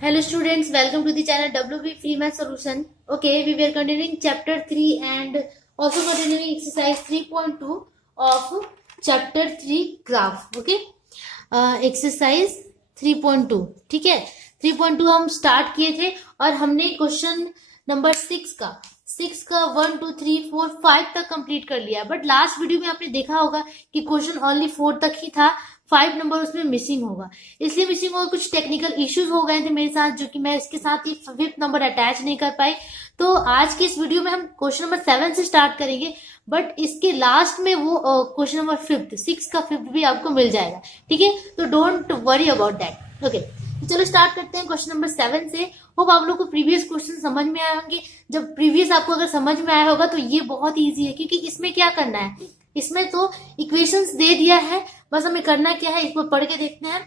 Hello students, welcome to the channel WB Free Math Solution. Okay, we were continuing chapter 3 and also continuing exercise 3.2 of chapter 3 graph. Okay, exercise 3.2. ठीक है, 3.2 हम start किए थे और हमने question number 6 का 1 2 3 4 5 तक कंप्लीट कर लिया. बट लास्ट वीडियो में आपने देखा होगा कि क्वेश्चन ओनली 4 तक ही था, 5 नंबर उसमें मिसिंग होगा. इसलिए मिसिंग होगा, कुछ टेक्निकल इश्यूज हो गए थे मेरे साथ, जो कि मैं इसके साथ ही 5th नंबर अटैच नहीं कर पाई. तो आज की इस वीडियो में हम क्वेश्चन नंबर 7 से स्टार्ट करेंगे, बट इसके लास्ट में वो क्वेश्चन नंबर 5th 6 का 5th भी आपको मिल जाएगा. ठीक है, तो don't worry about that. Okay, तो चलो स्टार्ट करते हैं क्वेश्चन नंबर 7 से. होप आप लोग को प्रीवियस क्वेश्चन समझ में आए होंगे. जब प्रीवियस आपको अगर समझ में आया होगा तो ये बहुत इजी है, क्योंकि इसमें क्या करना है, इसमें तो इक्वेशंस दे दिया है, बस हमें करना क्या है, इसको पढ़ के देखते हैं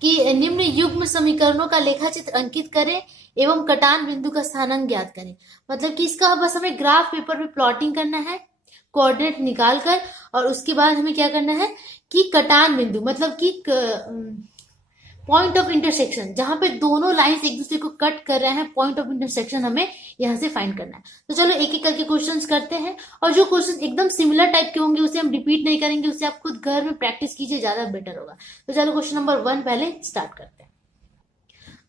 कि निम्न युग्म समीकरणों का लेखाचित्र अंकित करें एवं कटान बिंदु का स्थानांक ज्ञात करें. मतलब कि इसका बस हमें ग्राफ पेपर पे प्लॉटिंग करना है, कोऑर्डिनेट निकाल कर, और उसके बाद हमें क्या करना है कि कटान बिंदु मतलब कि पॉइंट ऑफ इंटरसेक्शन, जहां पे दोनों लाइंस एक दूसरे को कट कर रहे हैं, पॉइंट ऑफ इंटरसेक्शन हमें यहां से फाइंड करना है. तो चलो एक एक करके क्वेश्चंस करते हैं, और जो क्वेश्चन एकदम सिमिलर टाइप के होंगे उसे हम रिपीट नहीं करेंगे, उसे आप खुद घर में प्रैक्टिस कीजिए, ज्यादा बेटर होगा. तो चलो क्वेश्चन नंबर 1 पहले स्टार्ट करते हैं.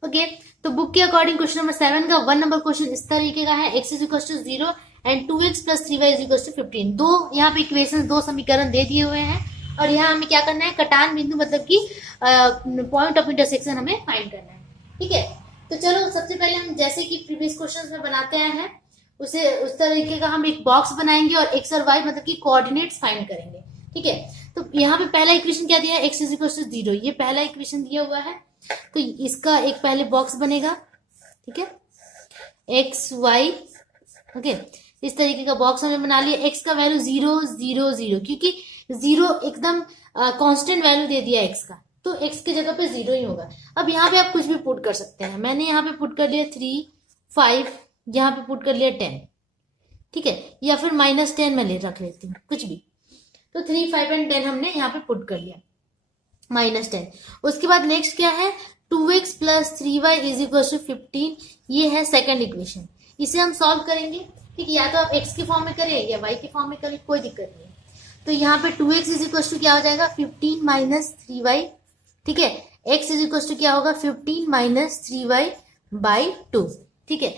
ओके, तो बुक के अकॉर्डिंग क्वेश्चन नंबर 7 का 1 नंबर क्वेश्चन इस तरीके का है. x = 0 and 2x + 3y = 15. दो यहाँ पे इक्वेशन, दो समीकरण दे दिए हुए हैं, और यहाँ हमें क्या करना है, कटान बिंदु मतलब कि पॉइंट ऑफ इंटरसेक्शन हमें फाइंड करना है. ठीक है, तो चलो सबसे पहले हम जैसे कि प्रीवियस क्वेश्चंस में बनाते आए हैं उसे उस तरीके का हम एक बॉक्स बनाएंगे और x और y मतलब कि कोऑर्डिनेट्स फाइंड करेंगे. ठीक है, तो यहाँ पे पहला इक्वेशन क्या दिया है, x = 0, ये पहला इक्वेशन दिया हुआ है, तो इसका एक पहले बॉक्स बनेगा. ठीक है, x y. ओके, इस तरीके का बॉक्स हमने बना लिया. x का वैल्यू 0 0 0, क्योंकि 0 एकदम कांस्टेंट वैल्यू दे दिया x का, तो x की जगह पे 0 ही होगा. अब यहाँ पे आप कुछ भी पुट कर सकते हैं. मैंने यहाँ पे पुट कर लिया 3 5, यहाँ पे पुट कर लिया 10. ठीक है, या फिर -10 मैं रख लेती हूँ, कुछ भी. तो 3 5 एंड 10 हमने यहाँ पे पुट कर लिया, -10. उसके बाद नेक्स्ट क्या है, 2x + 3y = 15. ये है सेकेंड इक्वेशन. इसे हम सॉल्व करेंगे. ठीक है, या तो आप x के फॉर्म में करें या y के फॉर्म में करें, कोई दिक्कत नहीं. तो यहाँ पे 2x = क्या हो जाएगा, 15 - 3y. ठीक है, x = क्या होगा, 15 - 3y/2. ठीक है,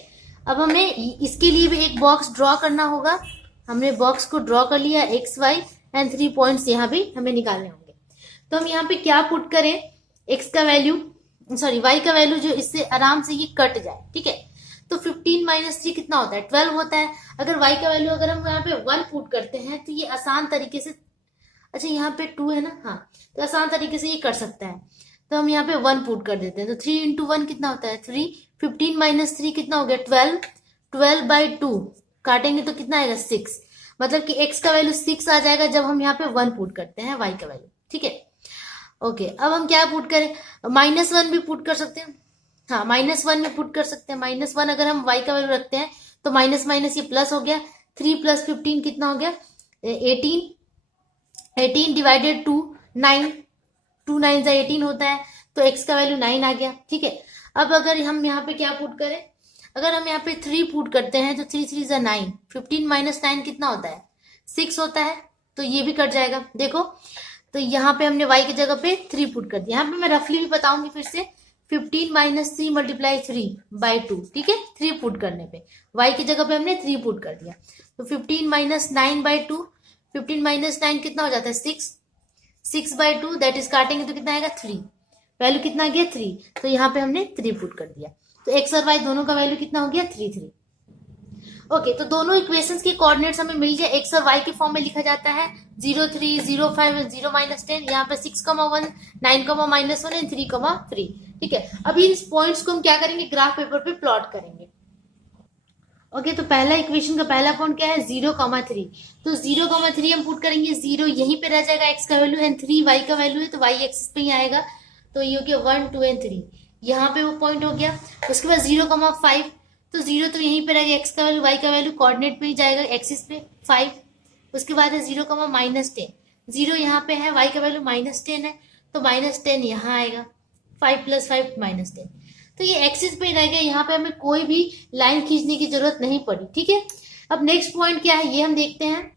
अब हमें इसके लिए भी एक बॉक्स ड्रॉ करना होगा. हमने बॉक्स को ड्रॉ कर लिया, x y एंड 3 पॉइंट्स यहाँ भी हमें निकालने होंगे. तो हम यहाँ पे क्या पुट करें, x का वैल्यू y का वैल्यू जो इससे आराम से ये कट जाए. ठीक है, तो 15 - 3 कितना होता है, 12 होता है. अगर y का वैल्यू अगर हम यहाँ पे 1 पुट करते हैं तो ये आसान तरीके से, अच्छा यहाँ पे 2 है ना, हाँ, तो आसान तरीके से ये कर सकता है. तो हम यहाँ पे 1 पुट कर देते हैं, तो 3 × 1 कितना होता है, 3. 15 - 3 कितना हो गया, 12. 12/2 काटेंगे तो कितना आएगा, 6. मतलब कि x का वैल्यू 6 आ जाएगा जब हम यहाँ पे 1 पुट करते हैं y का वैल्यू. ठीक है, ओके. अब हम क्या पुट करें, -1 भी पुट कर सकते हैं. हाँ, -1 में पुट कर सकते हैं. -1 अगर हम y का वैल्यू रखते हैं तो माइनस माइनस ये प्लस हो गया. 3 + 15 कितना हो गया, 18. 18 / 2 9. 2 9 18 होता है, तो x का वैल्यू 9 आ गया. ठीक है, अब अगर हम यहाँ पे क्या पुट करें, अगर हम यहाँ पे 3 पुट करते हैं तो 3 3 9. 15 - 9 कितना होता है, 6 होता है, तो ये भी कट जाएगा. देखो, तो यहाँ पे हमने y की जगह पे 3 पुट कर दिया. यहाँ पे मैं रफली भी बताऊंगी फिर से, 15 - 3 × 3/2. ठीक है, 3 पुट करने पे y की जगह पे हमने 3 पुट कर दिया, तो 15 - 9/2. 15 - 9 कितना हो जाता है, 6. 6/2 दैट इज काटेंगे तो कितना आएगा, 3. वैल्यू कितना गया, 3. तो यहाँ पे हमने 3 पुट कर दिया, तो x और y दोनों का वैल्यू कितना हो गया, 3 3. ओके, तो दोनों इक्वेशंस के कोऑर्डिनेट्स हमें मिल गया. x और y के फॉर्म में लिखा जाता है 0 3 0 5 0 -10. यहाँ पे 6, 1 9, -1 एंड 3, 3. ठीक है, अभी इस पॉइंट्स को हम क्या करेंगे, ग्राफ पेपर पे प्लॉट करेंगे. ओके, तो पहला इक्वेशन का पहला पॉइंट क्या है, 0, 3. तो 0, 3 हम पुट करेंगे, 0 यहीं पे रह जाएगा, x का वैल्यू एंड 3 y का वैल्यू है, तो y एक्सिस पे ही आएगा. तो ये हो गया 1 2 एंड 3, यहाँ पे वो पॉइंट हो गया. उसके बाद 0, 5. तो 0 तो यहीं पे रहेगा, x का वैल्यू y का वैल्यू कोऑर्डिनेट पे ही जाएगा, एक्सिस पे 5. उसके बाद है 0, -10. 0 यहाँ पे है, y का वैल्यू -10 है, तो -10 यहाँ आएगा. 5 + 5 -10. तो ये एक्सिस पे रह गया, यहाँ पे हमें कोई भी लाइन खींचने की जरूरत नहीं पड़ी। ठीक है, अब नेक्स्ट पॉइंट क्या है ये हम देखते हैं।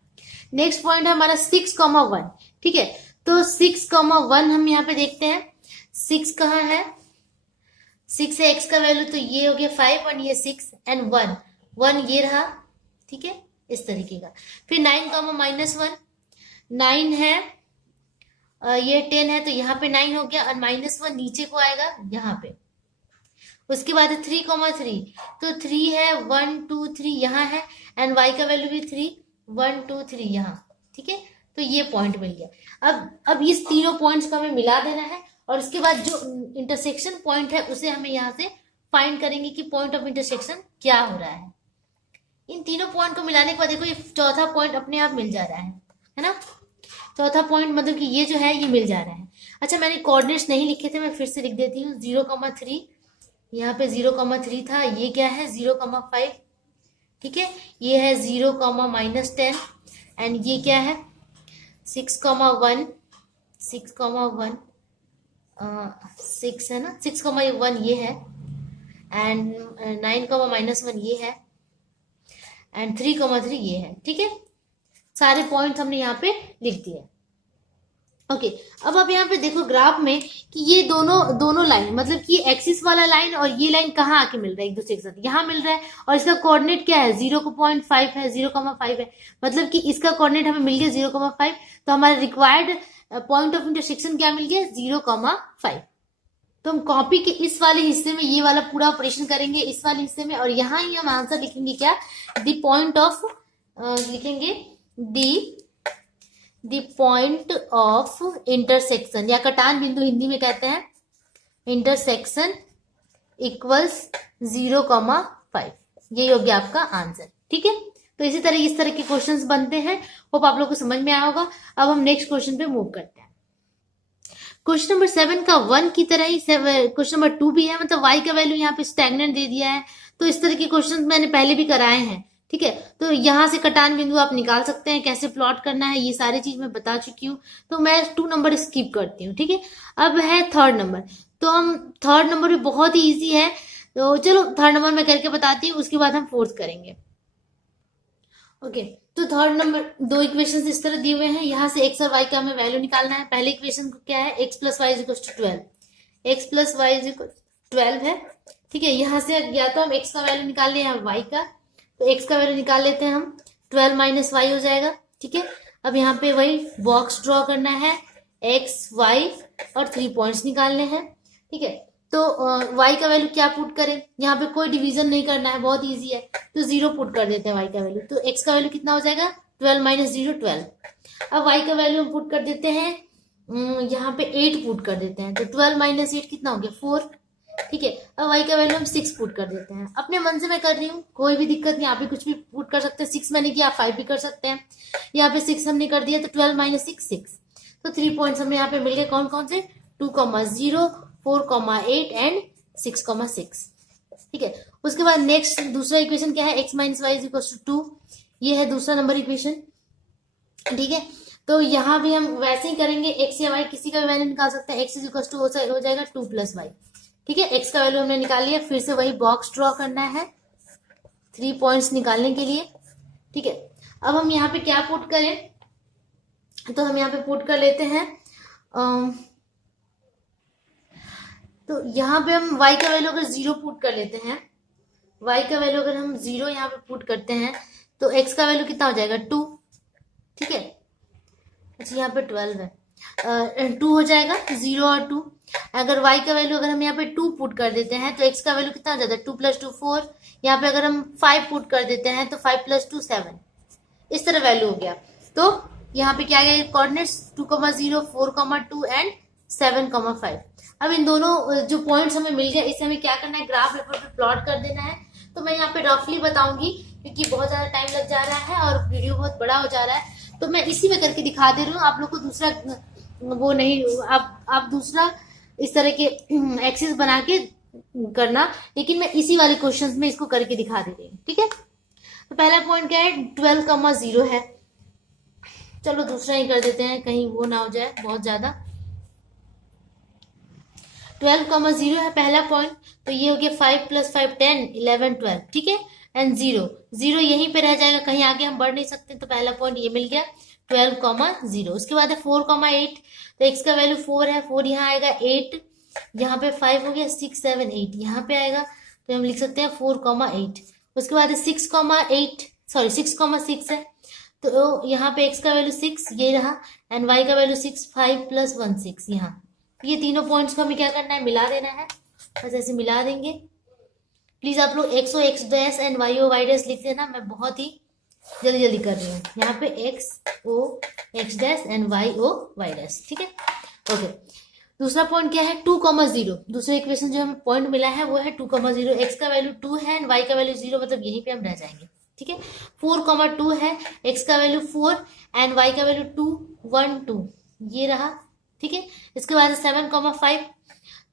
नेक्स्ट पॉइंट है हमारा 6,1। ठीक है, तो 6,1 हम यहाँ पे देखते हैं। 6 कहाँ है, 6 है x का वैल्यू, तो ये हो गया 5 और ये 6 एंड 1 ये रहा। ठीक है, इस तरीके का। फिर 9,-1, 9 है, ये 10 है, तो यहाँ पे 9 हो गया और -1 नीचे को आएगा यहाँ पे। उसके बाद 3,3, तो 3 है, 1 2 3 यहाँ है एंड y का वैल्यू भी 3, 1 2 3 यहाँ। ठीक है, तो ये पॉइंट मिल गया। अब इस तीनों पॉइंट्स को हमें मिला देना है और उसके बाद जो इंटरसेक्शन पॉइंट है उसे हमें यहाँ से फाइंड करेंगे कि पॉइंट ऑफ इंटरसेक्शन क्या हो रहा है। इन तीनों पॉइंट को मिलाने के बाद देखो ये चौथा पॉइंट अपने आप मिल जा रहा है ना। चौथा पॉइंट मतलब कि ये जो है ये मिल जा रहा है। अच्छा, मैंने कोऑर्डिनेट्स नहीं लिखे थे, मैं फिर से लिख देती हूँ। 0,3, यहाँ पे 0,3 था, ये क्या है 0,5। ठीक है, ये है 0,-10 एंड ये क्या है 6,1, 6,1 6 है ना, 6,1 ये है एंड 9,-1 ये है एंड 3,3 ये है। ठीक है, सारे पॉइंट्स हमने यहाँ पे लिख दिए। ओके, अब आप यहाँ पे देखो ग्राफ में कि ये दोनों लाइन मतलब कि एक्सिस वाला लाइन और ये लाइन कहाँ आके मिल रहा है एक दूसरे के साथ, यहाँ मिल रहा है और इसका कोऑर्डिनेट क्या है 0,5 है, 0,5 है, मतलब कि इसका कोऑर्डिनेट हमें मिल गया 0,5। तो हमारा रिक्वायर्ड पॉइंट ऑफ इंटरसेक्शन क्या मिल गया 0,5। तो हम कॉपी के इस वाले हिस्से में ये वाला पूरा ऑपरेशन करेंगे इस वाले हिस्से में और यहाँ ही हम आंसर लिखेंगे क्या, द पॉइंट ऑफ लिखेंगे द पॉइंट ऑफ इंटरसेक्शन या कटान बिंदु हिंदी में कहते हैं, इंटरसेक्शन इक्वल्स 0,5। ये हो गया आपका आंसर। ठीक है, तो इस तरह के क्वेश्चंस बनते हैं। होप आप लोग को समझ में आया होगा। अब हम नेक्स्ट क्वेश्चन पे मूव करते हैं। क्वेश्चन नंबर 7 का 1 की तरह ही क्वेश्चन नंबर 2 भी है, मतलब y का वैल्यू यहाँ पे स्टैग्नेंट दे दिया है। तो इस तरह के क्वेश्चन मैंने पहले भी कराए हैं। ठीक है, तो यहाँ से कटान बिंदु आप निकाल सकते हैं, कैसे प्लॉट करना है ये सारी चीज मैं बता चुकी हूँ, तो मैं 2 नंबर स्किप करती हूँ। ठीक है, अब है 3rd नंबर। तो हम 3rd नंबर भी बहुत ही ईजी है, तो चलो 3rd नंबर मैं करके बताती हूँ, उसके बाद हम 4th करेंगे। ओके, तो 3rd नंबर 2 इक्वेशन इस तरह दिए हुए हैं, यहाँ से x और y का हमें वैल्यू निकालना है। पहले इक्वेशन क्या है x + y = 12, x + y = 12 है। ठीक है, यहाँ से या तो हम x का वैल्यू निकाल लें या y का, तो x का वैल्यू निकाल लेते हैं हम, 12 - y हो जाएगा। ठीक है, अब यहाँ पे वही बॉक्स ड्रॉ करना है, x y और 3 पॉइंट्स निकालने हैं। ठीक है, तो y का वैल्यू क्या पुट करें, यहाँ पे कोई डिवीजन नहीं करना है, बहुत इजी है, तो 0 पुट कर देते हैं y का वैल्यू। तो x का वैल्यू कितना हो जाएगा 12 - 0 12। अब y का वैल्यू हम पुट कर देते हैं, यहाँ पे 8 पुट कर देते हैं, तो 12 - 8 कितना हो गया 4। ठीक है, अब y का वैल्यू हम 6 पुट कर देते हैं। अपने मन से मैं कर रही हूँ, कोई भी दिक्कत नहीं, आप भी कुछ भी पुट कर सकते हैं। 6 मैंने किया, आप 5 भी कर सकते हैं। यहाँ पे 6 हमने कर दिया, तो 12 - 6 6। तो 3 पॉइंट्स हमें यहाँ पे मिल गए, कौन कौन से 2,0 4,8 एंड 6,6। ठीक है, उसके बाद नेक्स्ट दूसरा इक्वेशन क्या है, x - y = 2। ये है दूसरा नंबर इक्वेशन। ठीक है, तो यहाँ भी हम वैसे ही करेंगे, x या y किसी का भी वैल्यू निकाल सकते हैं। x = हो जाएगा 2 + y। ठीक है, x का वैल्यू हमने निकाल लिया, फिर से वही बॉक्स ड्रॉ करना है 3 पॉइंट्स निकालने के लिए। ठीक है, अब हम यहाँ पे क्या पुट करें, तो हम यहाँ पे पुट कर लेते हैं, तो यहाँ पे हम y का वैल्यू अगर 0 पुट कर लेते हैं, y का वैल्यू अगर हम 0 यहाँ पे पुट करते हैं, तो x का वैल्यू कितना हो जाएगा 2। ठीक है, अच्छा यहाँ पे 12 है, 2 हो जाएगा, 0 और 2। अगर y का वैल्यू अगर हम यहाँ पे 2 पुट कर देते हैं, तो x का वैल्यू कितना हो जाता है 2 + 2 4। यहाँ पे अगर हम 5 पुट कर देते हैं, तो 5 + 2 7। इस तरह वैल्यू हो गया। तो यहाँ पे क्या गया कोऑर्डिनेट्स 2,0 4,2 एंड 7,5। अब इन दोनों जो पॉइंट्स हमें मिल गए, इसे हमें क्या करना है, ग्राफ पेपर पे प्लॉट कर देना है। तो मैं यहाँ पे रफली बताऊंगी, क्योंकि बहुत ज्यादा टाइम लग जा रहा है और वीडियो बहुत बड़ा हो जा रहा है, तो मैं इसी में करके दिखा दे रही हूँ। आप लोग को दूसरा वो नहीं, आप दूसरा इस तरह के एक्सिस बना के करना, लेकिन मैं इसी वाले क्वेश्चंस में इसको करके दिखा दे रही हूँ। ठीक है, तो पहला पॉइंट क्या है 12,0 है। चलो दूसरा ही कर देते हैं, कहीं वो ना हो जाए बहुत ज्यादा। 12,0 है पहला पॉइंट, तो ये हो गया 5 + 5 10 11 12, ठीक है। एंड 0 0 यहीं पे रह जाएगा, कहीं आगे हम बढ़ नहीं सकते, तो पहला पॉइंट ये मिल गया 12,0। उसके बाद है 4,8, तो x का वैल्यू 4 है, 4 यहाँ आएगा, 8 यहाँ पे 5 हो गया, 6 7 8 यहाँ पे आएगा, तो हम लिख सकते हैं 4,8। उसके बाद है 6,6 है, तो यहाँ पे x का वैल्यू 6 ये रहा, एंड y का वैल्यू 6, 5 + 1 6 यहाँ। ये तीनों पॉइंट्स को हमें क्या करना है, मिला देना है, बस ऐसे मिला देंगे। प्लीज आप लोग x o x dash and y o y dash लिख देना, मैं बहुत ही जल्दी जल्दी कर रही हूँ। यहाँ पे x o x dash and y o y dash, ठीक है, ओके। दूसरा पॉइंट क्या है, 2,0। दूसरे इक्वेशन जो हमें पॉइंट मिला है वो है 2,0, x का वैल्यू 2 है एंड y का वैल्यू 0, मतलब यहीं पे हम रह जाएंगे, ठीक है। 4,2 है, x का वैल्यू 4 एंड y का वैल्यू 2 1 2 ये रहा, ठीक है। इसके बाद 7,5,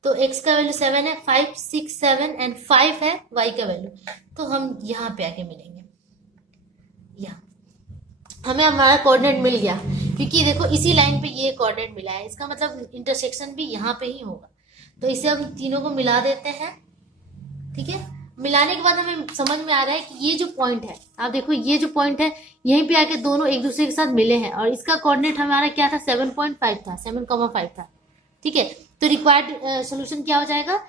तो x का वैल्यू 7 है, 5 6 7 एंड 5 है y का वैल्यू, तो हम यहाँ पे आके मिलेंगे। यहाँ हमें हमारा कोऑर्डिनेट मिल गया, क्योंकि देखो इसी लाइन पे ये कोऑर्डिनेट मिला है, इसका मतलब इंटरसेक्शन भी यहाँ पे ही होगा, तो इसे हम तीनों को मिला देते हैं, ठीक है। मिलाने के बाद हमें समझ में आ रहा है कि ये जो पॉइंट है, आप देखो ये जो पॉइंट है, यहीं पे आके दोनों एक दूसरे के साथ मिले हैं, और इसका कोऑर्डिनेट हमारा क्या था, 7.5 था, 7,5 था, ठीक है। तो रिक्वायर्ड सोल्यूशन क्या हो जाएगा,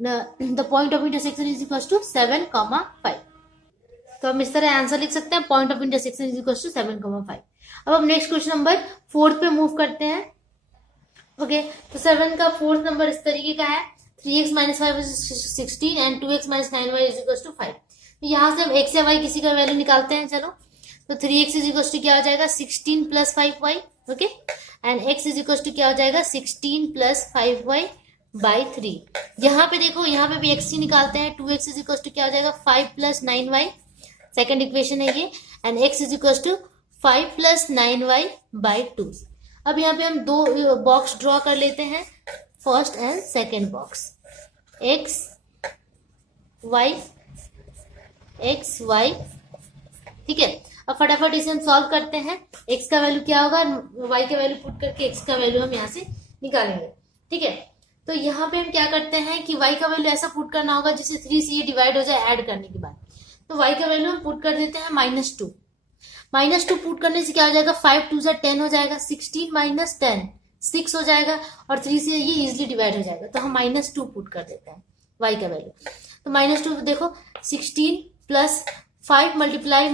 the point of intersection is equal to 7,5। तो हम इस तरह आंसर लिख सकते हैं, point of intersection is equal to 7,5। अब हम नेक्स्ट क्वेश्चन नंबर 4 पे मूव करते हैं, ओके। तो 7 का 4th नंबर इस तरीके का है, 3x - 5 = 16 एंड 2x - 9y = 5। तो यहाँ से हम x या y किसी का वैल्यू निकालते हैं, चलो। तो 3x = क्या हो जाएगा, 16 + 5y, ओके, एंड x = क्या हो जाएगा, 16 + 5y/3। यहाँ पे देखो, यहाँ पे भी x ही निकालते हैं, 2x = क्या हो जाएगा, 5 + 9y, सेकेंड इक्वेशन है ये, एंड x = 5 + 9y/2। अब यहाँ पे हम दो बॉक्स ड्रॉ कर लेते हैं, first and second box, x y, ठीक है। अब फटाफट इसे हम सॉल्व करते हैं, x का वैल्यू क्या होगा, y का वैल्यू पुट करके x का वैल्यू हम यहाँ से निकालेंगे, ठीक है। तो यहाँ पे हम क्या करते हैं कि y का वैल्यू ऐसा पुट करना होगा जिससे 3 से ये डिवाइड हो जाए ऐड करने के बाद। तो y का वैल्यू हम पुट कर देते हैं -2। -2 पुट करने से क्या हो जाएगा, 5 2 10 हो जाएगा, 16 - 10 6 हो जाएगा, और 3 से ये इजिली डिवाइड हो जाएगा, तो हम -2 पुट कर देते हैं y का वैल्यू। तो -2 देखो, 16 + 5 ×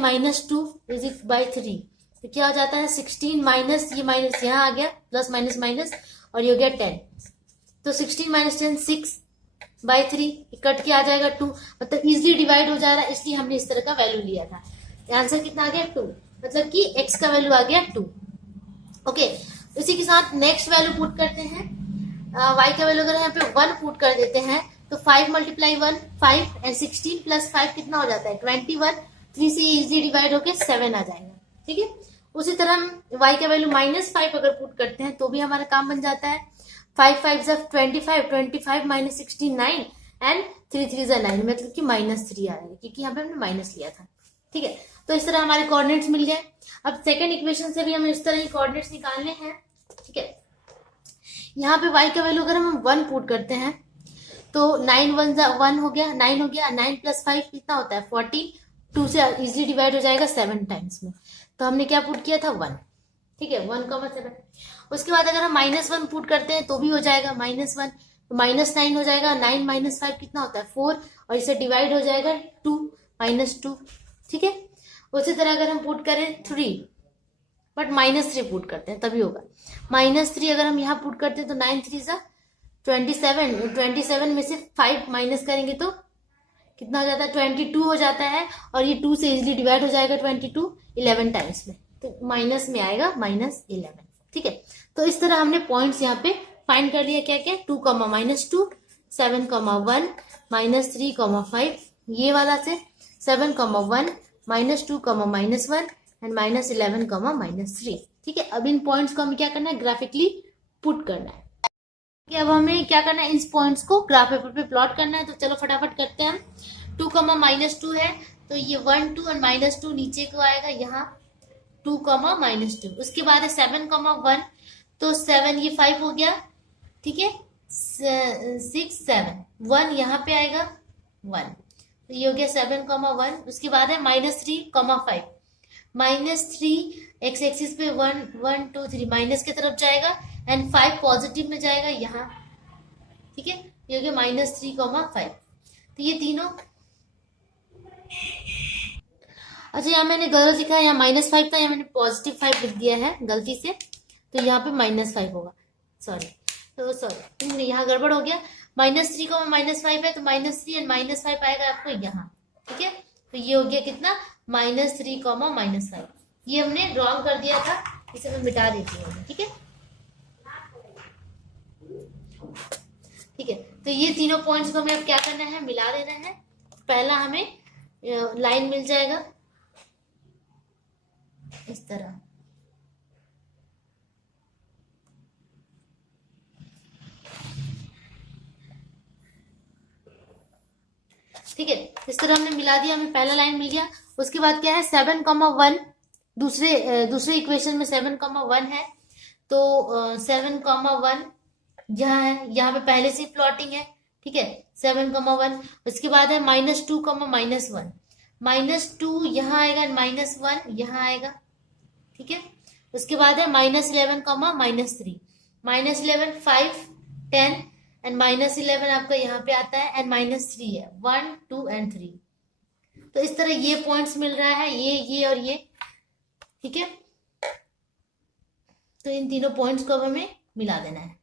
-2 /3, तो क्या हो जाता है, 16 माइनस ये माइनस यहाँ आ गया, प्लस माइनस माइनस, और ये हो गया 10। तो 16 - 10 6/3, कट के आ जाएगा 2, मतलब इजिली डिवाइड हो जा रहा है, इसलिए हमने इस तरह का वैल्यू लिया था। आंसर कितना आ गया, 2, मतलब कि x का वैल्यू आ गया 2, ओके। इसी के साथ नेक्स्ट वैल्यू पुट करते हैं, y का वैल्यू अगर यहाँ पे 1 पुट कर देते हैं, तो 5 × 1 5 एंड 16 + 5 कितना हो जाता है, 21, 3 से इजिली डिवाइड होके 7 आ जाएगा, ठीक है। उसी तरह हम y का वैल्यू -5 अगर पुट करते हैं तो भी हमारा काम बन जाता है, 5 5 = 25, 25 - 16 9 एंड 3 3 = 9, मतलब कि -3 आ जाएगा, क्योंकि यहाँ पे हमने माइनस लिया था, ठीक है। तो इस तरह हमारे कोऑर्डिनेट्स मिल गए। अब सेकंड इक्वेशन से भी हमें इस तरह ही कोऑर्डिनेट्स निकालने हैं, ठीक है। यहाँ पे y का वैल्यू अगर हम 1 पुट करते हैं, तो 9 1 1 हो गया, 9 हो गया, 9 + 5 कितना होता है, 14, 2 से इजिली डिवाइड हो जाएगा 7 टाइम्स में, तो हमने क्या पुट किया था, 1, ठीक है, 1,7। उसके बाद अगर हम -1 पुट करते हैं तो भी हो जाएगा -1, तो -9 हो जाएगा, 9 - 5 कितना होता है, 4, और इसे डिवाइड हो जाएगा 2 -2, ठीक है। उसी तरह अगर हम पुट करें 3, बट -3 पुट करते हैं तभी होगा, -3 अगर हम यहाँ पुट करते हैं तो 9 3 = 27, 27 में से 5 माइनस करेंगे तो कितना हो जाता है, 22 हो जाता है, और ये 2 से इजिली डिवाइड हो जाएगा 22 11 टाइम्स में, तो माइनस में आएगा -11, ठीक है। तो इस तरह हमने पॉइंट्स यहाँ पे फाइंड कर लिया, क्या क्या, 2, -2, 7, 1, -3, 5, ये वाला से 7, 1, -2, -1 एंड -11, -3, ठीक है। अब इन पॉइंट्स को हमें क्या करना है, ग्राफिकली पुट करना है, कि अब हमें क्या करना है, इन पॉइंट्स को ग्राफ पेपर पे प्लॉट करना है। तो चलो फटाफट करते हैं हम। 2, -2 है, तो ये 1 2 और -2 नीचे को आएगा, यहाँ 2, -2। उसके बाद है 7, 1, तो 7 ये 5 हो गया, ठीक है, 6 7 1 यहाँ पे आएगा 1, तो ये हो गया 7,1। उसके बाद है -3,5, -3 एक्स एक्सिस पे 1 1 2 3 माइनस की तरफ जाएगा एंड 5 पॉजिटिव में जाएगा यहाँ, ठीक है। ये हो गया -3,5। तो ये तीनों, अच्छा यहाँ मैंने गलत लिखा है, यहाँ -5 था, यहाँ मैंने +5 लिख दिया है गलती से, तो यहाँ पे -5 होगा, सॉरी यहाँ गड़बड़ हो गया। -3 को -5 है तो -3 एंड -5 आएगा आपको यहाँ, ठीक है। तो ये हो गया कितना, -3, -5। ये हमने रॉन्ग कर दिया था, इसे मैं मिटा देती हूँ, ठीक है। ठीक है, तो ये तीनों पॉइंट्स को हमें अब क्या करना है, मिला देना है। पहला हमें लाइन मिल जाएगा इस तरह, ठीक है। इस तरह हमने मिला दिया, हमें पहला लाइन मिल गया। उसके बाद क्या है, 7,1 दूसरे इक्वेशन में 7,1 है, तो 7,1 यहाँ है, यहाँ पे पहले से प्लॉटिंग है, ठीक है। 7,1 उसके बाद है -2, -1, -2 यहाँ आएगा, -1 यहाँ आएगा, ठीक है। उसके बाद है -11, -3, -11 5 10 एंड -11 आपका यहाँ पे आता है एंड -3 है, 1 2 एंड 3। तो इस तरह ये पॉइंट्स मिल रहा है, ये और ये, ठीक है। तो इन तीनों पॉइंट्स को अब हमें मिला देना है।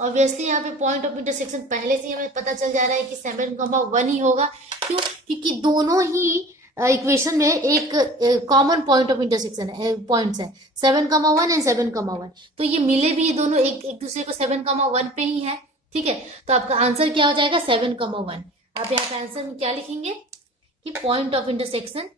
ऑब्वियसली यहाँ पे पॉइंट ऑफ इंटरसेक्शन पहले से हमें पता चल जा रहा है कि 7,1 ही होगा, क्यों, क्योंकि दोनों ही इक्वेशन में एक कॉमन पॉइंट ऑफ इंटरसेक्शन है, पॉइंट्स है 7,1 एंड 7,1, तो ये मिले भी ये दोनों एक दूसरे को 7,1 पे ही है, ठीक है। तो आपका आंसर क्या हो जाएगा, 7,1। आप यहाँ पे आंसर में क्या लिखेंगे कि point of intersection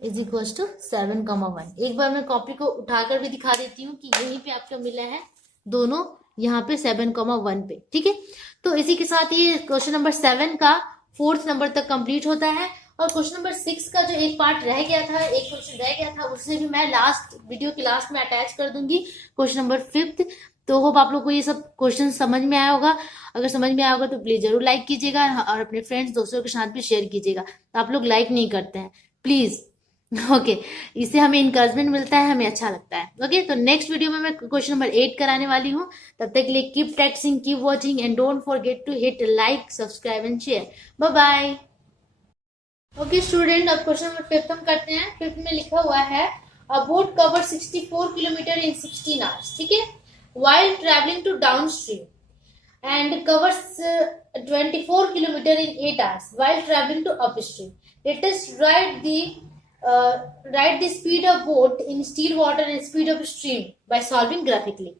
is equal to 7,1। एक बार मैं कॉपी को उठाकर भी दिखा देती हूँ कि यहीं पे आपका मिला है दोनों, यहाँ पे 7,1 पे, ठीक है। तो इसी के साथ ये क्वेश्चन नंबर 7 का 4th नंबर तक कंप्लीट होता है। और क्वेश्चन नंबर 6 का जो एक पार्ट रह गया था, एक क्वेश्चन रह गया था, उसे भी मैं वीडियो के लास्ट में अटैच कर दूंगी, क्वेश्चन नंबर 5th। तो होप आप लोग को ये सब क्वेश्चन समझ में आया होगा। अगर समझ में आया होगा तो प्लीज जरूर लाइक कीजिएगा और अपने फ्रेंड्स दोस्तों के साथ भी शेयर कीजिएगा। आप लोग लाइक नहीं करते हैं, प्लीज, ओके इससे हमें इंकरेजमेंट मिलता है, हमें अच्छा लगता है। ओके तो नेक्स्ट वीडियो में मैं क्वेश्चन नंबर 8 कराने वाली हूँ। तब तक के लिए keep practising, keep watching and don't forget to hit like, subscribe and share. Bye bye. Okay student, अब क्वेश्चन नंबर 5 हम करते हैं। 5 में लिखा हुआ है a boat cover 64 kilometre in 16 hours, ठीक है, while traveling to downstream and covers 24 kilometer in 8 hours while traveling to upstream. Let us write the speed of boat in still water and speed of stream by solving graphically.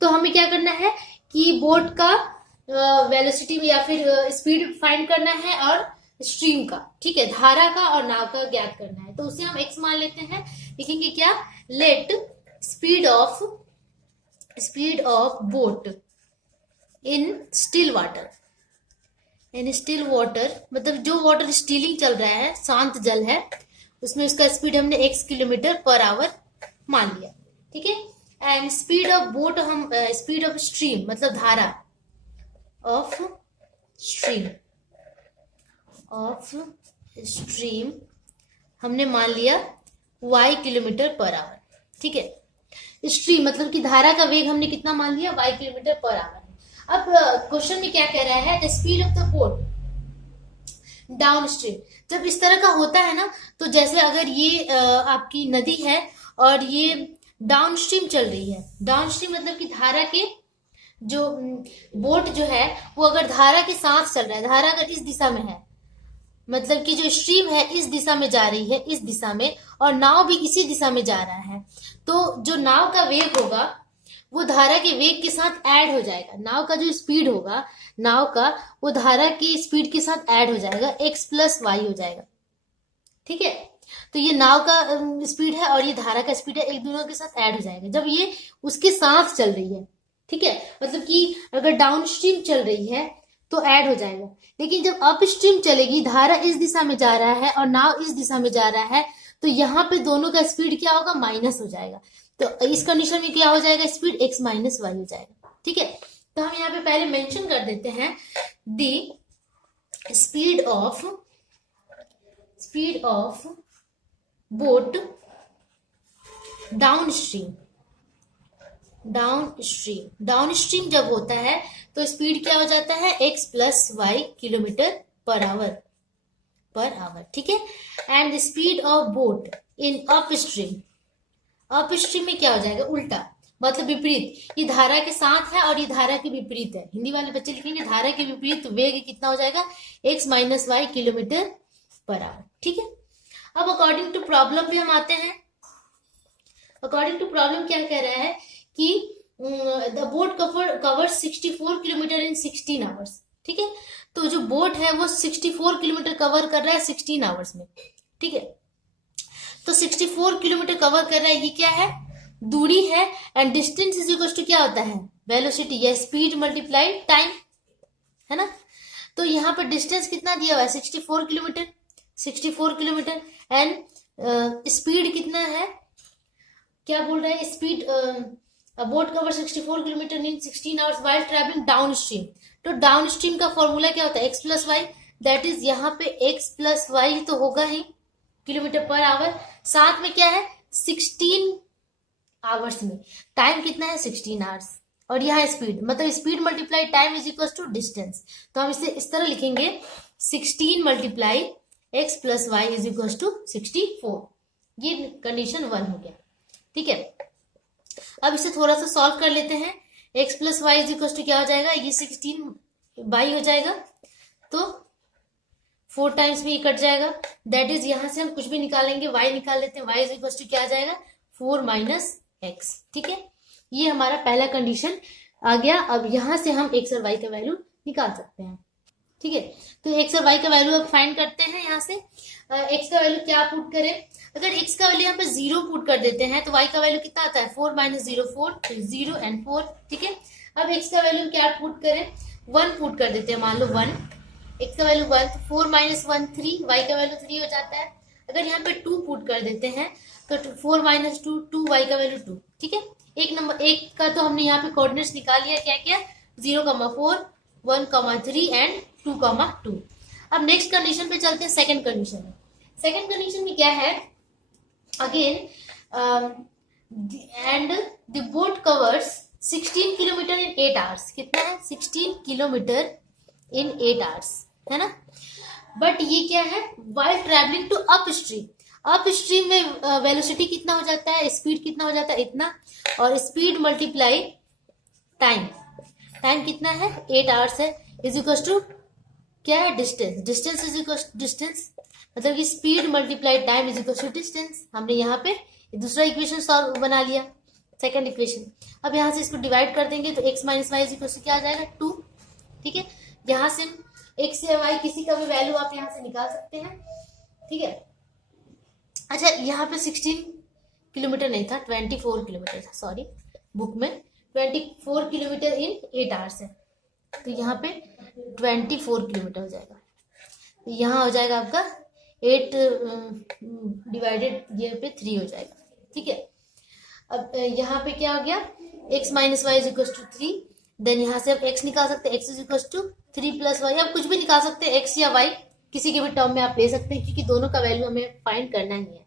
तो हमें क्या करना है कि boat का velocity या फिर speed find करना है और स्ट्रीम का, ठीक है, धारा का और नाव का ज्ञात करना है। तो उसे हम x मान लेते हैं, लिखेंगे क्या, let speed of boat in still water, मतलब जो वाटर स्टीलिंग चल रहा है, शांत जल है, उसमें उसका स्पीड हमने x किलोमीटर पर आवर मान लिया, ठीक है। एंड स्पीड ऑफ बोट हम स्पीड ऑफ स्ट्रीम मतलब धारा ऑफ स्ट्रीम हमने मान लिया y किलोमीटर पर आवर, ठीक है। स्ट्रीम मतलब कि धारा का वेग हमने कितना मान लिया, y किलोमीटर पर आवर। अब क्वेश्चन में क्या कह रहा है, the speed of the boat down stream. जब इस तरह का होता है ना, तो जैसे अगर ये आपकी नदी है और ये डाउन स्ट्रीम चल रही है, डाउन स्ट्रीम मतलब कि धारा के जो बोट जो है वो अगर धारा के साथ चल रहा है, धारा अगर इस दिशा में है, मतलब कि जो स्ट्रीम है इस दिशा में जा रही है, इस दिशा में, और नाव भी इसी दिशा में जा रहा है, तो जो नाव का वेग होगा वो धारा के वेग के साथ ऐड हो जाएगा। नाव का जो स्पीड होगा नाव का, वो धारा की स्पीड के साथ ऐड हो जाएगा, x + y हो जाएगा, ठीक है। तो ये नाव का स्पीड है और ये धारा का स्पीड है, एक दोनों के साथ ऐड हो जाएगा जब ये उसके साथ चल रही है, ठीक है। मतलब कि अगर डाउन स्ट्रीम चल रही है तो ऐड हो जाएगा, लेकिन जब अप स्ट्रीम चलेगी, धारा इस दिशा में जा रहा है और नाव इस दिशा में जा रहा है, तो यहाँ पे दोनों का स्पीड क्या होगा, माइनस हो जाएगा। तो इस कंडीशन में क्या हो जाएगा, स्पीड x माइनस वाई हो जाएगा। ठीक है, तो हम यहाँ पे पहले मेंशन कर देते हैं the speed of boat downstream जब होता है तो स्पीड क्या हो जाता है, x plus y kilometre per hour. ठीक है, and the speed of boat in upstream में क्या हो जाएगा, उल्टा, मतलब विपरीत। ये धारा के साथ है और ये धारा के विपरीत है। हिंदी वाले बच्चे लिखेंगे धारा के विपरीत वेग कितना हो जाएगा, x minus y kilometre per hour. ठीक है, अब अकॉर्डिंग टू प्रॉब्लम भी हम आते हैं। अकॉर्डिंग टू प्रॉब्लम क्या कह रहा है कि the boat covers 64 kilometre in 16 hours. ठीक है, तो जो बोट है वो 64 किलोमीटर कवर कर रहा है 16 आवर्स में। ठीक है, तो 64 किलोमीटर कवर कर रहा है, ये क्या है, दूरी है, and distance is equal to क्या होता है, वेलोसिटी या स्पीड मल्टीप्लाई टाइम, है ना। तो यहाँ पर डिस्टेंस कितना दिया हुआ है, 64 किलोमीटर एंड स्पीड कितना है, क्या बोल रहा है, speed boat cover 64 kilometre in 16 hours while travelling downstream. तो डाउन स्ट्रीम का फॉर्मूला क्या होता है, x plus y, that is यहाँ पे x प्लस वाई तो होगा ही किलोमीटर पर आवर, साथ में क्या है 16 आवर्स में, टाइम कितना है 16 आवर्स, और यहाँ स्पीड, मतलब speed multiply time is equal to distance. तो हम इसे इस तरह लिखेंगे 16 multiply x plus y is equal to 64। ये कंडीशन 1 हो गया। ठीक है, अब इसे थोड़ा सा सॉल्व कर लेते हैं। x plus y is equal to क्या हो जाएगा, ये 16 बाई हो जाएगा, तो 4 टाइम्स में ये कट जाएगा, दैट इज यहाँ से हम कुछ भी निकालेंगे, y निकाल लेते हैं, y इज इक्वल टू क्या आ जाएगा 4 माइनस एक्स। ठीक है, ये हमारा पहला कंडीशन आ गया। अब यहाँ से हम x और y का वैल्यू निकाल सकते हैं। ठीक है, तो x और y का वैल्यू अब फाइंड करते हैं। यहाँ से x का वैल्यू क्या पुट करें, अगर x का वैल्यू यहाँ पे 0 पुट कर देते हैं तो y का वैल्यू कितना आता है, 4 माइनस 0 4, 0 एंड 4। ठीक है, अब x का वैल्यू क्या पुट करें, 1 पुट कर देते हैं, मान लो 1, x का वैल्यू 1, तो 4 माइनस 1 3, y का वैल्यू 3 हो जाता है। अगर यहाँ पे 2 पुट कर देते हैं तो 4 माइनस 2 2, y का वैल्यू 2। ठीक है, एक का तो हमने यहाँ पे कोऑर्डिनेट्स निकाल लिया, क्या क्या 0,4 1,3 एंड 2,2। अब नेक्स्ट कंडीशन पे चलते हैं, सेकंड कंडीशन में। सेकंड कंडीशन में क्या है, again and the boat covers 16 kilometre in 8 hours. कितना है, 16 किलोमीटर इन 8 आवर्स, है ना। बट ये क्या है, while travelling to upstream में वेलोसिटी कितना हो जाता है, स्पीड कितना हो जाता है, इतना, और स्पीड मल्टीप्लाई टाइम कितना है 8 आवर्स है, इज इक्वल टू क्या है, distance is equal to distance, मतलब कि speed multiply time is equal to distance. हमने यहाँ पे दूसरा इक्वेशन सॉल्व बना लिया, सेकंड इक्वेशन। अब यहाँ से इसको डिवाइड कर देंगे तो x minus y is equal to क्या आ जाएगा 2। ठीक है, यहाँ से x या y किसी का भी वैल्यू आप यहाँ से निकाल सकते हैं। ठीक है, अच्छा यहाँ पे 16 किलोमीटर नहीं था, 24 किलोमीटर था, सॉरी, बुक में 24 किलोमीटर इन 8 आवर्स है, तो यहाँ पे 24 किलोमीटर हो जाएगा। तो यहाँ हो जाएगा आपका 8 डिवाइडेड ये पे 3 हो जाएगा। ठीक है, अब यहाँ पे क्या हो गया, x minus y is equal to 3, then यहाँ से आप x निकाल सकते हैं, x is equal to 3 plus y, आप कुछ भी निकाल सकते हैं, x या y किसी के भी टर्म में आप ले सकते हैं, क्योंकि दोनों का वैल्यू हमें फाइंड करना ही है।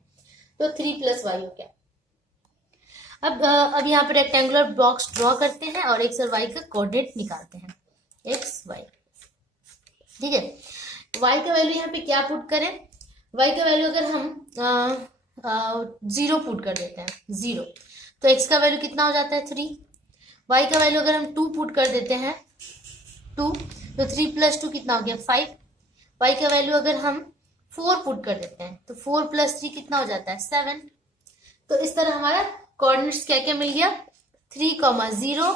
तो 3 प्लस वाई हो गया। अब यहाँ पे रेक्टेंगुलर बॉक्स ड्रॉ करते हैं और x और y का कोऑर्डिनेट निकालते हैं, x y। ठीक है, y का वैल्यू यहाँ पे क्या पुट करें, y का वैल्यू अगर हम 0 पुट कर देते हैं, 0, तो x का वैल्यू कितना हो जाता है 3, y का वैल्यू अगर हम 2 पुट कर देते हैं 2, तो 3 प्लस 2 कितना हो गया 5, y का वैल्यू अगर हम 4 पुट कर देते हैं तो 4 प्लस 3 कितना हो जाता है 7। तो इस तरह हमारा कोऑर्डिनेट्स क्या क्या मिल गया, 3,0,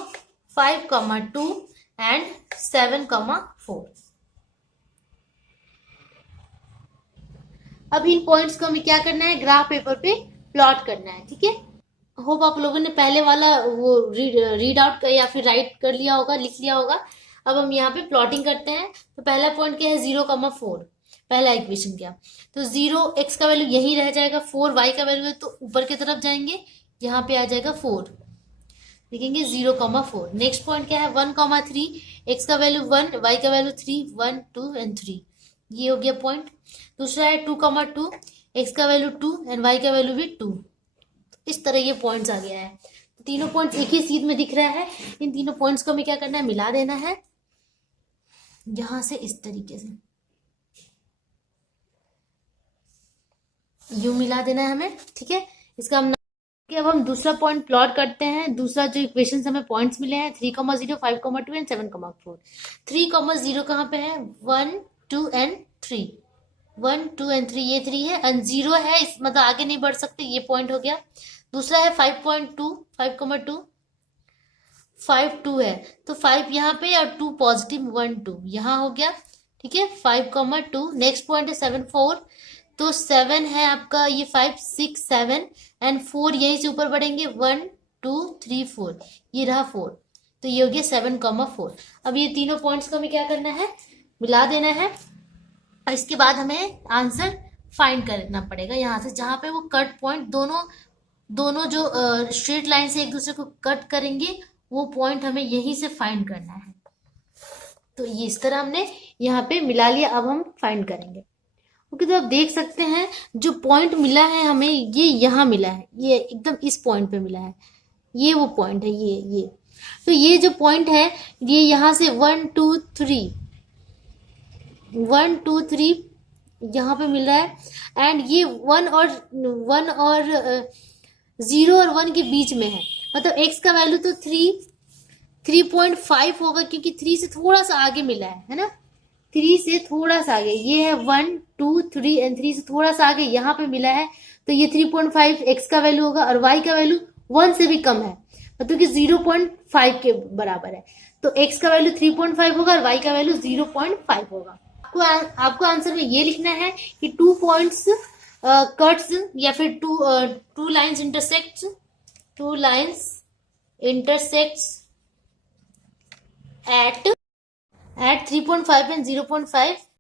5,2 एंड 7,4। अब इन पॉइंट्स को हमें क्या करना है, ग्राफ पेपर पे प्लॉट करना है। ठीक है, होप आप लोगों ने पहले वाला वो रीड आउट या फिर राइट कर लिया होगा, लिख लिया होगा। अब हम यहाँ पे प्लॉटिंग करते हैं। तो पहला पॉइंट क्या है 0,4, पहला इक्वेशन क्या, तो 0 x का वैल्यू यही रह जाएगा, 4 y का वैल्यू है तो ऊपर की तरफ जाएंगे, यहाँ पे आ जाएगा 4, लिखेंगे 0,4। नेक्स्ट पॉइंट क्या है 1,3, x का वैल्यू 1, y का वैल्यू 3, 1 2 एंड 3, ये हो गया पॉइंट। दूसरा है 2,2, x का वैल्यू 2 एंड y का वैल्यू भी 2। इस तरह ये पॉइंट्स आ गया है। तीनों पॉइंट्स एक ही सीध में दिख रहा है। इन तीनों पॉइंट्स को हमें क्या करना है, मिला देना है यहां से इस तरीके से, यूं मिला देना है हमें, ठीक है। इसका हम अब हम दूसरा पॉइंट प्लॉट करते हैं। दूसरा जो इक्वेशन हमें पॉइंट्स मिले हैं 3,0, 5,2 एंड 7,4। 3,0 कहाँ पे है, 1 2 एंड 3, 1 2 एंड 3, ये 3 है एंड 0 है, इस मतलब आगे नहीं बढ़ सकते, ये पॉइंट हो गया। दूसरा है 5.2, 5,2, 5 2 है तो 5 यहाँ पे और 2 पॉजिटिव 1 2 यहाँ हो गया, ठीक है। 5,2। नेक्स्ट पॉइंट है 7 4, तो 7 है आपका ये 5 6 7 एंड 4 यहीं से ऊपर बढ़ेंगे 1 2 3 4, ये रहा 4, तो ये हो गया 7,4। अब ये तीनों पॉइंट्स को हमें क्या करना है, मिला देना है और इसके बाद हमें आंसर फाइंड करना पड़ेगा यहाँ से, जहां पे वो कट पॉइंट दोनों जो स्ट्रेट लाइन से एक दूसरे को कट करेंगे वो पॉइंट हमें यहीं से फाइंड करना है। तो ये इस तरह हमने यहाँ पे मिला लिया। अब हम फाइंड करेंगे। ओके, तो आप देख सकते हैं जो पॉइंट मिला है हमें, ये यहाँ मिला है, ये एकदम इस पॉइंट पे मिला है, ये वो पॉइंट है, ये तो ये जो पॉइंट है ये यहाँ से 1 2 3 1 2 3 यहाँ पे मिल रहा है एंड ये 1 और 0 और 1 के बीच में है, मतलब x का वैल्यू तो 3.5 होगा क्योंकि 3 से थोड़ा सा आगे मिला है ना, 3 से थोड़ा सा आगे, ये है 1 2 3 एंड 3 से थोड़ा सा आगे यहाँ पे मिला है, तो ये 3.5 x का वैल्यू होगा और y का वैल्यू 1 से भी कम है, मतलब कि 0.5 के बराबर है, तो x का वैल्यू 3.5 होगा और y का वैल्यू 0.5 होगा। आपको आंसर में ये लिखना है कि 2 पॉइंट्स कट्स या फिर two lines intersects at 3.5 and 0.5